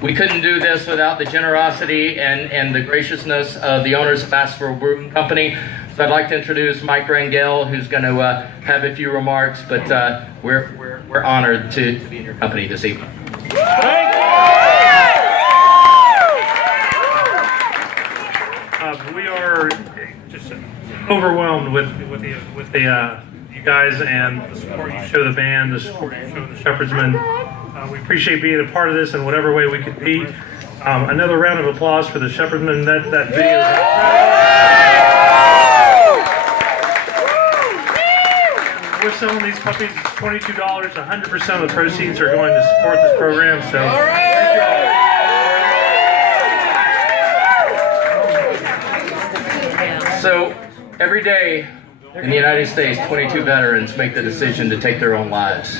We couldn't do this without the generosity and the graciousness of the owners of Bassville Brewing Company. So I'd like to introduce Mike Rangel, who's going to have a few remarks, but we're honored to be in your company this evening. Thank you. We are just overwhelmed with you guys and the support you show the band, the support you show the Shepherdsmen. We appreciate being a part of this in whatever way we could be. Another round of applause for the Shepherdsmen. That video. We're selling these puppies $22. 100% of the proceeds are going to support this program. So, thank you all. So every day in the United States, 22 veterans make the decision to take their own lives.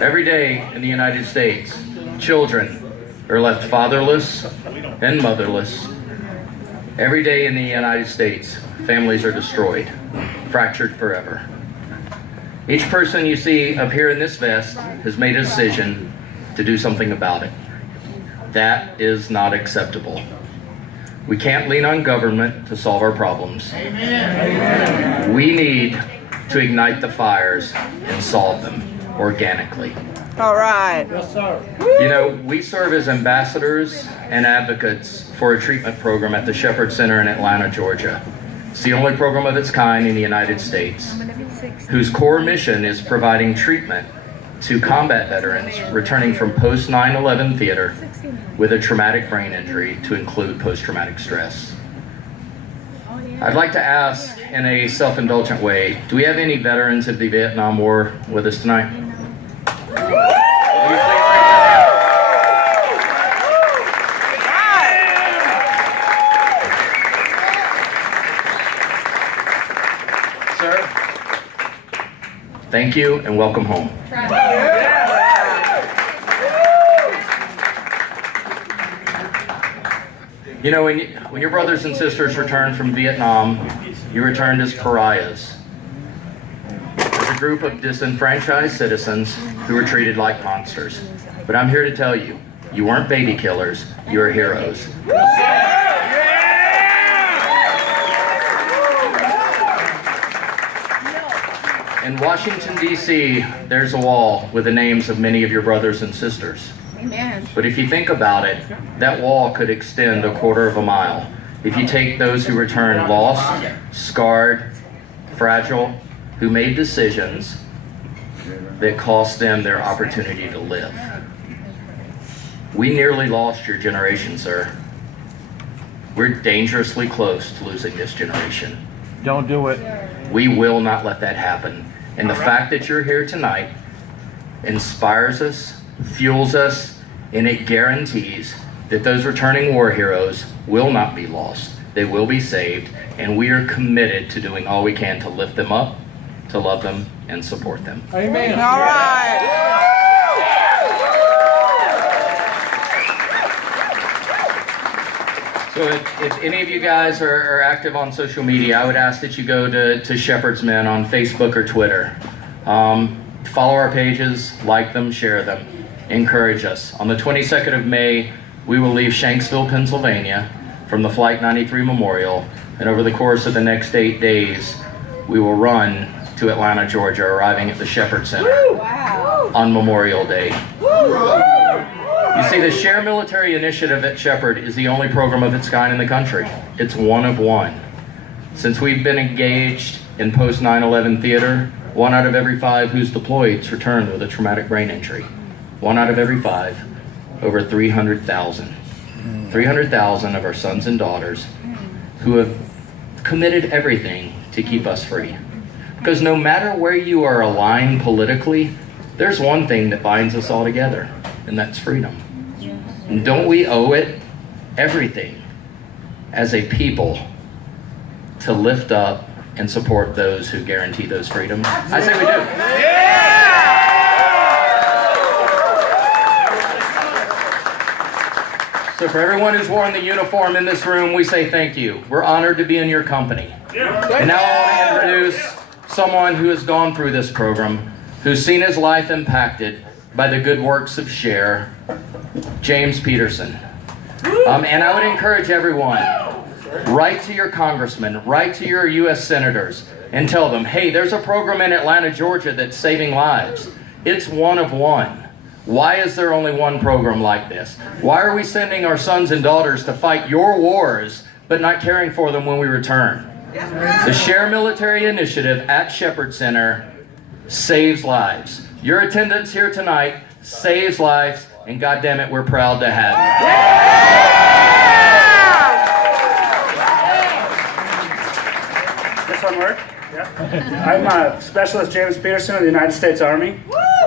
Every day in the United States, children are left fatherless and motherless. Every day in the United States, families are destroyed, fractured forever. Each person you see up here in this vest has made a decision to do something about it. That is not acceptable. We can't lean on government to solve our problems. Amen. We need to ignite the fires and solve them organically. All right. Yes, sir. You know, we serve as ambassadors and advocates for a treatment program at the Shepherd Center in Atlanta, Georgia. It's the only program of its kind in the United States, whose core mission is providing treatment to combat veterans returning from post 9/11 theater with a traumatic brain injury, to include post-traumatic stress. I'd like to ask, in a self-indulgent way, do we have any veterans of the Vietnam War with us tonight? Sir, thank you and welcome home. You know, when your brothers and sisters returned from Vietnam, you returned as pariahs, as a group of disenfranchised citizens who were treated like monsters. But I'm here to tell you, you weren't baby killers, you were heroes. In Washington, D.C., there's a wall with the names of many of your brothers and sisters. Amen. But if you think about it, that wall could extend a quarter of a mile. If you take those who returned lost, scarred, fragile, who made decisions that cost them their opportunity to live. We nearly lost your generation, sir. We're dangerously close to losing this generation. Don't do it. We will not let that happen. And the fact that you're here tonight inspires us, fuels us, and it guarantees that those returning war heroes will not be lost. They will be saved, and we are committed to doing all we can to lift them up, to love them, and support them. Amen. All right. So if any of you guys are active on social media, I would ask that you go to Shepherdsmen on Facebook or Twitter. Follow our pages, like them, share them, encourage us. On the 22nd of May, we will leave Shanksville, Pennsylvania from the Flight 93 Memorial, and over the course of the next 8 days, we will run to Atlanta, Georgia, arriving at the Shepherd Center on Memorial Day. You see, the Share Military Initiative at Shepherd is the only program of its kind in the country. It's one of one. Since we've been engaged in post 9/11 theater, 1 out of every 5 who's deployed has returned with a traumatic brain injury. 1 out of every 5, over 300,000. 300,000 of our sons and daughters who have committed everything to keep us free. Because no matter where you are aligned politically, there's one thing that binds us all together, and that's freedom. And don't we owe it everything as a people to lift up and support those who guarantee those freedoms? I say we do. So for everyone who's worn the uniform in this room, we say thank you. We're honored to be in your company. And now I want to introduce someone who has gone through this program, who's seen his life impacted by the good works of Share, James Peterson. And I would encourage everyone, write to your congressman, write to your U.S. senators, and tell them, hey, there's a program in Atlanta, Georgia that's saving lives. It's one of one. Why is there only one program like this? Why are we sending our sons and daughters to fight your wars, but not caring for them when we return? The Share Military Initiative at Shepherd Center saves lives. Your attendance here tonight saves lives, and goddammit, we're proud to have you. This one work? Yeah. I'm Specialist James Peterson of the United States Army.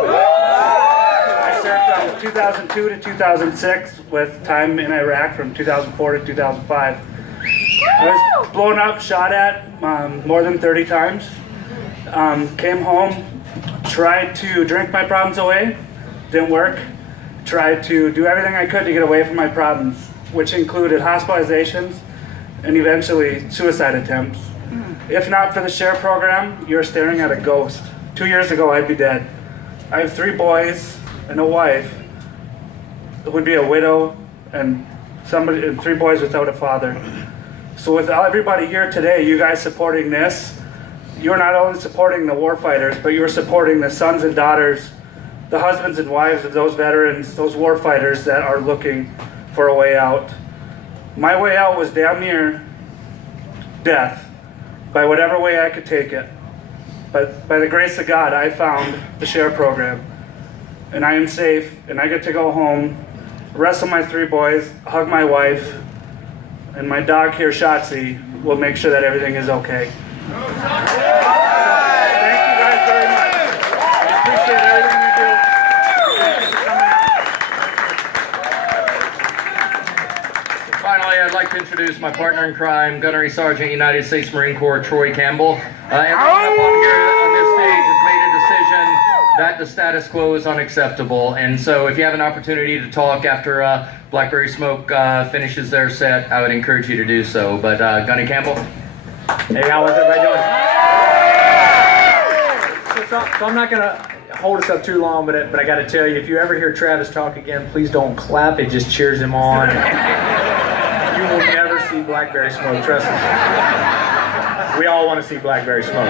I served from 2002 to 2006 with time in Iraq from 2004 to 2005. I was blown up, shot at more than 30 times. Came home, tried to drink my problems away, didn't work. Tried to do everything I could to get away from my problems, which included hospitalizations and eventually suicide attempts. If not for the Share program, you're staring at a ghost. 2 years ago, I'd be dead. I have 3 boys and a wife who would be a widow and 3 boys without a father. So with everybody here today, you guys supporting this, you're not only supporting the warfighters, but you're supporting the sons and daughters, the husbands and wives of those veterans, those warfighters that are looking for a way out. My way out was damn near death, by whatever way I could take it. But by the grace of God, I found the Share program. And I am safe, and I get to go home, wrestle my 3 boys, hug my wife, and my dog here, Shotzi, will make sure that everything is okay. Thank you guys very much. I appreciate everything you do. Thank you for coming out. Finally, I'd like to introduce my partner in crime, Gunnery Sergeant, United States Marine Corps, Troy Campbell. Everyone up on here on this stage has made a decision that the status quo is unacceptable. And so if you have an opportunity to talk after Blackberry Smoke finishes their set, I would encourage you to do so. But Gunny Campbell. Hey, how's everybody doing? So I'm not going to hold us up too long, but I got to tell you, if you ever hear Travis talk again, please don't clap. It just cheers him on. You will never see Blackberry Smoke, trust me. We all want to see Blackberry Smoke.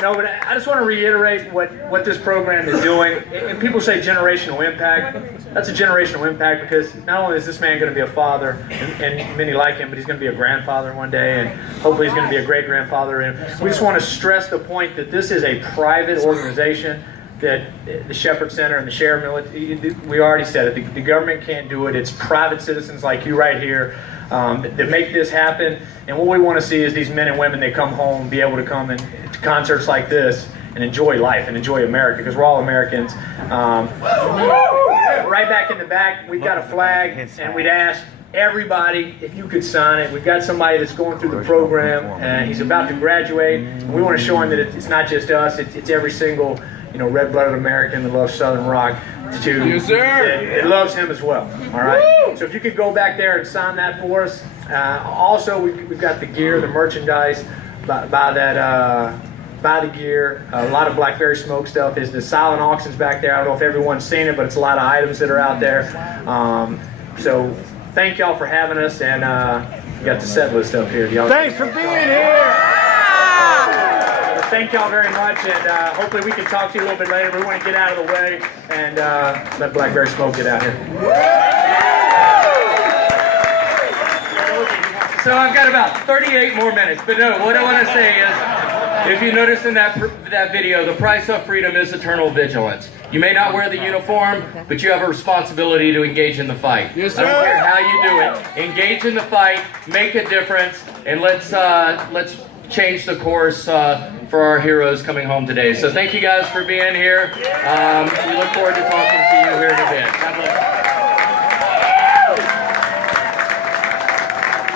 No, but I just want to reiterate what this program is doing. And people say generational impact. That's a generational impact because not only is this man going to be a father, and many like him, but he's going to be a grandfather one day, and hopefully he's going to be a great-grandfather. And we just want to stress the point that this is a private organization, that the Shepherd Center and the Share Military, we already said it, the government can't do it. It's private citizens like you right here that make this happen. And what we want to see is these men and women, they come home, be able to come to concerts like this and enjoy life and enjoy America, because we're all Americans. Right back in the back, we've got a flag, and we'd ask everybody if you could sign it. We've got somebody that's going through the program, and he's about to graduate. And we want to show him that it's not just us, it's every single red-blooded American that loves Southern rock. Yes, sir. It loves him as well. All right. Woo! So if you could go back there and sign that for us. Also, we've got the gear, the merchandise. Buy the gear. A lot of Blackberry Smoke stuff is the silent auctions back there. I don't know if everyone's seen it, but it's a lot of items that are out there. So thank y'all for having us, and we got the set list up here. Thanks for being here. Thank y'all very much, and hopefully we can talk to you a little bit later. We want to get out of the way and let Blackberry Smoke get out here. So I've got about 38 more minutes, but no, what I want to say is, if you notice in that video, the price of freedom is eternal vigilance. You may not wear the uniform, but you have a responsibility to engage in the fight. Yes, sir. I don't care how you do it. Engage in the fight, make a difference, and let's change the course for our heroes coming home today. So thank you guys for being here. We look forward to talking to you here in a bit. God bless.